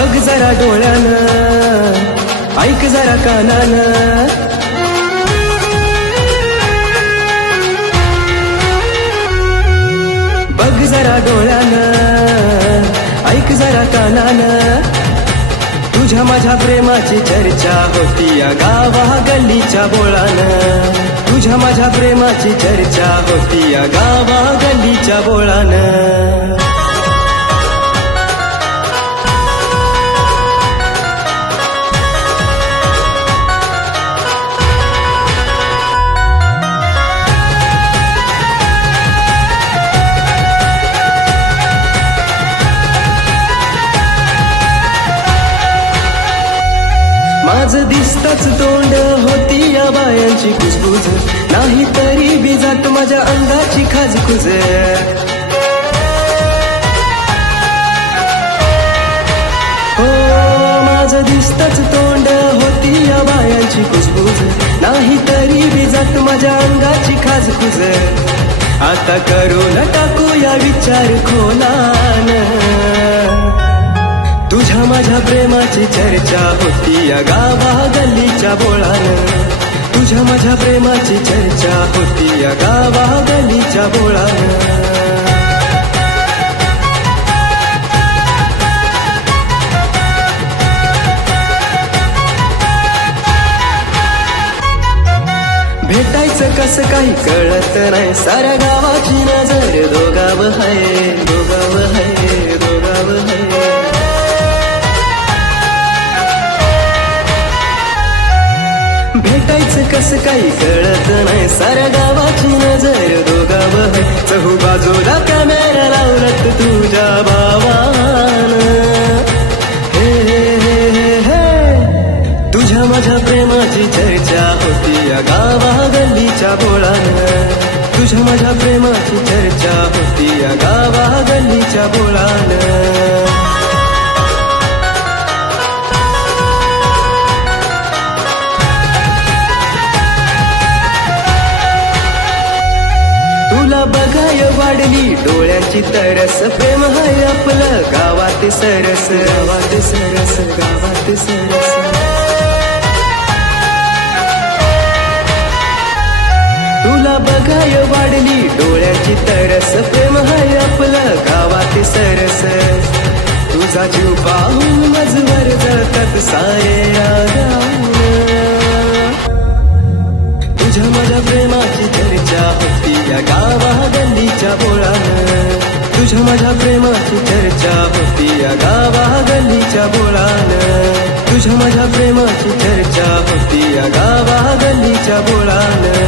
बग जरा डोळ्यानं ऐक जरा कानान. बघ जरा डोळ्यानं ऐक जरा कानानं. तुझ्या माझ्या प्रेमाची चर्चा होती या गावा गल्लीच्या बोळानं. तुझ्या माझ्या प्रेमाची चर्चा होती या गावा गल्लीच्या बोळानं. माझं दिसताच तोंड होती या बायांची कुजबुज. नाही तरी बी जात माझ्या अंगाची खाजकुज. हो माझं दिसताच तोंड होती या बायांची कुजबुज. नाही तरी बी जात माझ्या अंगाची खाजकुज. आता करू न टाकू या विचार खोला. माझ्या प्रेमाची चर्चा होती या गावा गल्लीच्या बोळानं. तुझ्या माझ्या प्रेमाची चर्चा होती या गावा गल्लीच्या बोळानं. भेटायचं कसं काही कळत नाही. साऱ्या गावाची नजर दोघाव आहे दोघाव आहे. भेटायचं कसं काही कळत नाही. साऱ्या गावाची नजर दोघाव चहू बाजूला कॅमेरा लावलत तुझ्या भावान. हे हे हे हे तुझ्या माझ्या प्रेमाची चर्चा होती या गावा गल्लीच्या बोळानं. तुझ्या माझ्या प्रेमाची चर्चा होती या गावा गल्लीच्या बोळानं. गाय वाढली डोळ्यांची तरस. प्रेम हाय आपलं गावात सरस. गावात सरस गावात सरस. तुला बघाय वाढली डोळ्याची तरस. प्रेम हाय आपलं गावात सरस. तुझा जीव पाहून मजवर जातात सारे तुझ्या माझ्या प्रेमाची चर्चा होती या गावात या बोळानं तुझ्या माझ्या प्रेमाची चर्चा होती या गावा गल्लीच्या बोळानं तुझ्या माझ्या प्रेमाची चर्चा होती या गावा गल्लीच्या बोळानं